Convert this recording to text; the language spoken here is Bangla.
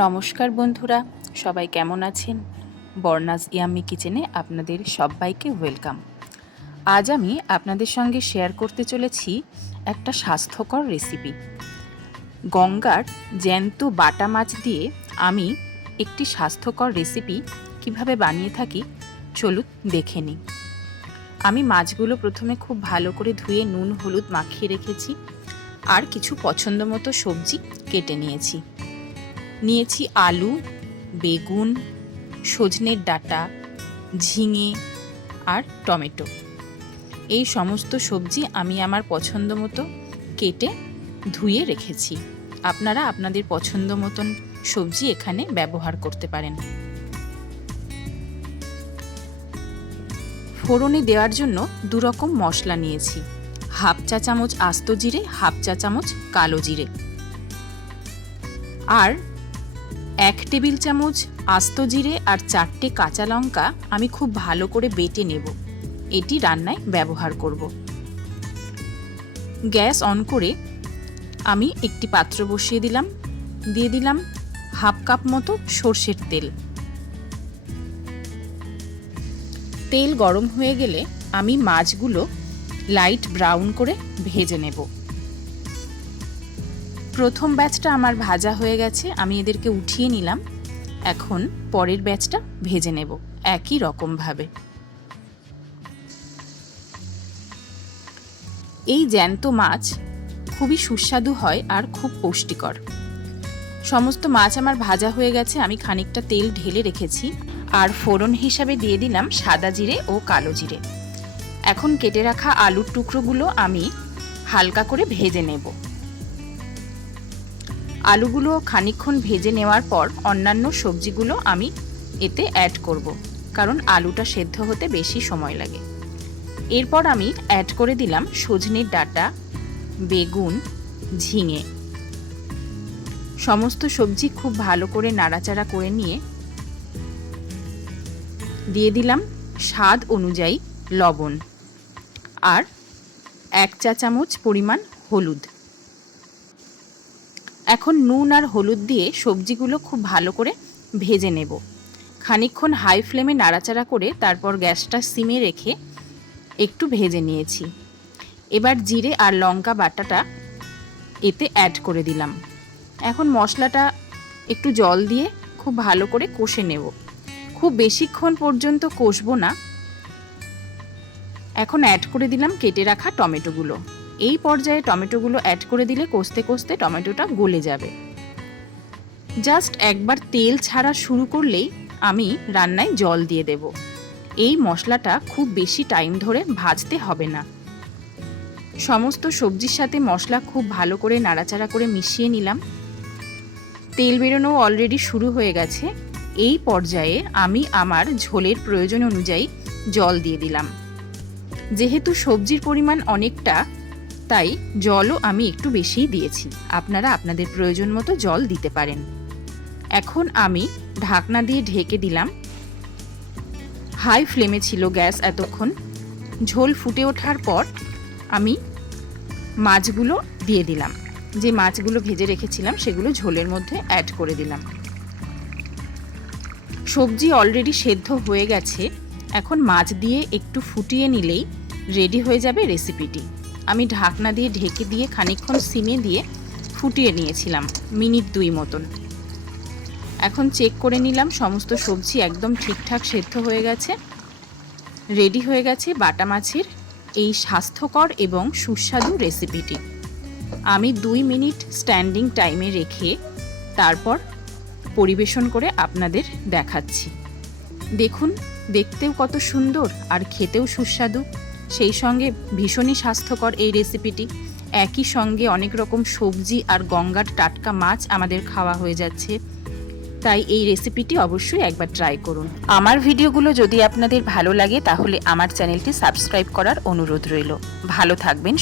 নমস্কার বন্ধুরা, সবাই কেমন আছেন? বর্ণাস ইয়াম্মি কিচেনে আপনাদের সবাইকে ওয়েলকাম। আজ আমি আপনাদের সঙ্গে শেয়ার করতে চলেছি একটা স্বাস্থ্যকর রেসিপি। গঙ্গার জ্যান্ত বাটা মাছ দিয়ে আমি একটি স্বাস্থ্যকর রেসিপি কিভাবে বানিয়ে থাকি চলুন দেখে নিই। আমি মাছগুলো প্রথমে খুব ভালো করে ধুয়ে নুন হলুদ মাখিয়ে রেখেছি, আর কিছু পছন্দ মতো সবজি কেটে নিয়েছি আলু, বেগুন, সজনের ডাঁটা, ঝিঙে আর টমেটো। এই সমস্ত সবজি আমি আমার পছন্দ মতো কেটে ধুয়ে রেখেছি। আপনারা আপনাদের পছন্দ মতন সবজি এখানে ব্যবহার করতে পারেন। ফোড়নে দেওয়ার জন্য দুরকম মশলা নিয়েছি। হাফ চা চামচ আস্ত জিরে, হাফ চা চামচ কালো জিরে, আর 1 টেবিল চামচ আস্ত জিরে আর 4টে কাঁচা লঙ্কা আমি খুব ভালো করে বেটে নেব। এটি রান্নায় ব্যবহার করব। গ্যাস অন করে আমি একটি পাত্র বসিয়ে দিয়ে দিলাম হাফ কাপ মতো সর্ষের তেল। তেল গরম হয়ে গেলে আমি মাছগুলো লাইট ব্রাউন করে ভেজে নেব। প্রথম ব্যাচটা আমার ভাজা হয়ে গেছে, আমি এদেরকে উঠিয়ে নিলাম। এখন পরের ব্যাচটা ভেজে নেব একই রকমভাবে। এই জ্যান্ত মাছ খুবই সুস্বাদু হয় আর খুব পুষ্টিকর। সমস্ত মাছ আমার ভাজা হয়ে গেছে, আমি খানিকটা তেল ঢেলে রেখেছি, আর ফোড়ন হিসাবে দিয়ে দিলাম সাদা জিরে ও কালো জিরে। এখন কেটে রাখা আলুর টুকরোগুলো আমি হালকা করে ভেজে নেব। আলুগুলো খানিকক্ষণ ভেজে নেওয়ার পর অন্যান্য সবজিগুলো আমি এতে অ্যাড করব, কারণ আলুটা সেদ্ধ হতে বেশি সময় লাগে। এরপর আমি অ্যাড করে দিলাম সজনের ডাঁটা, বেগুন, ঝিঙে। সমস্ত সবজি খুব ভালো করে নাড়াচাড়া করে নিয়ে দিয়ে দিলাম স্বাদ অনুযায়ী লবণ আর 1 চা চামচ পরিমাণ হলুদ। এখন নুন আর হলুদ দিয়ে সবজিগুলো খুব ভালো করে ভেজে নেব। খানিকক্ষণ হাই ফ্লেমে নাড়াচাড়া করে তারপর গ্যাসটা সিমে রেখে একটু ভেজে নিয়েছি। এবার জিরে আর লঙ্কা বাটাটা এতে অ্যাড করে দিলাম। এখন মশলাটা একটু জল দিয়ে খুব ভালো করে কষে নেব। খুব বেশিক্ষণ পর্যন্ত কষবো না। এখন অ্যাড করে দিলাম কেটে রাখা টমেটোগুলো। এই পর্যায়ে টমেটোগুলো অ্যাড করে দিলে কষতে কষতে টমেটোটা গলে যাবে। জাস্ট একবার তেল ছাড়া শুরু করলেই আমি রান্নায় জল দিয়ে দেব। এই মশলাটা খুব বেশি টাইম ধরে ভাজতে হবে না। সমস্ত সবজির সাথে মশলা খুব ভালো করে নাড়াচাড়া করে মিশিয়ে নিলাম। তেল বেরোনো অলরেডি শুরু হয়ে গেছে। এই পর্যায়ে আমি আমার ঝোলের প্রয়োজন অনুযায়ী জল দিয়ে দিলাম। যেহেতু সবজির পরিমাণ অনেকটা, তাই জলও আমি একটু বেশিই দিয়েছি। আপনারা আপনাদের প্রয়োজন মতো জল দিতে পারেন। এখন আমি ঢাকনা দিয়ে ঢেকে দিলাম। হাই ফ্লেমে ছিল গ্যাস এতক্ষণ। ঝোল ফুটে ওঠার পর আমি মাছগুলো দিয়ে দিলাম। যে মাছগুলো ভেজে রেখেছিলাম সেগুলো ঝোলের মধ্যে অ্যাড করে দিলাম। সবজি অলরেডি সেদ্ধ হয়ে গেছে। এখন মাছ দিয়ে একটু ফুটিয়ে নিলেই রেডি হয়ে যাবে রেসিপিটি। আমি ঢাকনা দিয়ে ঢেকে দিয়ে খানিকক্ষণ সিমে দিয়ে ফুটিয়ে নিয়েছিলাম, মিনিট 2 মতন। এখন চেক করে নিলাম সমস্ত সবজি একদম ঠিকঠাক সেদ্ধ হয়ে গেছে। রেডি হয়ে গেছে বাটা মাছের এই স্বাস্থ্যকর এবং সুস্বাদু রেসিপিটি। আমি 2 মিনিট স্ট্যান্ডিং টাইমে রেখে তারপর পরিবেশন করে আপনাদের দেখাচ্ছি। দেখুন, দেখতেও কত সুন্দর আর খেতেও সুস্বাদু, সেই সঙ্গে ভীষণই স্বাস্থ্যকর এই রেসিপিটি। একই সঙ্গে অনেক রকম সবজি আর গঙ্গার টাটকা মাছ আমাদের খাওয়া হয়ে যাচ্ছে। তাই এই রেসিপিটি অবশ্যই একবার ট্রাই করুন। আমার ভিডিওগুলো যদি আপনাদের ভালো লাগে তাহলে আমার চ্যানেলটি সাবস্ক্রাইব করার অনুরোধ রইল। ভালো থাকবেন।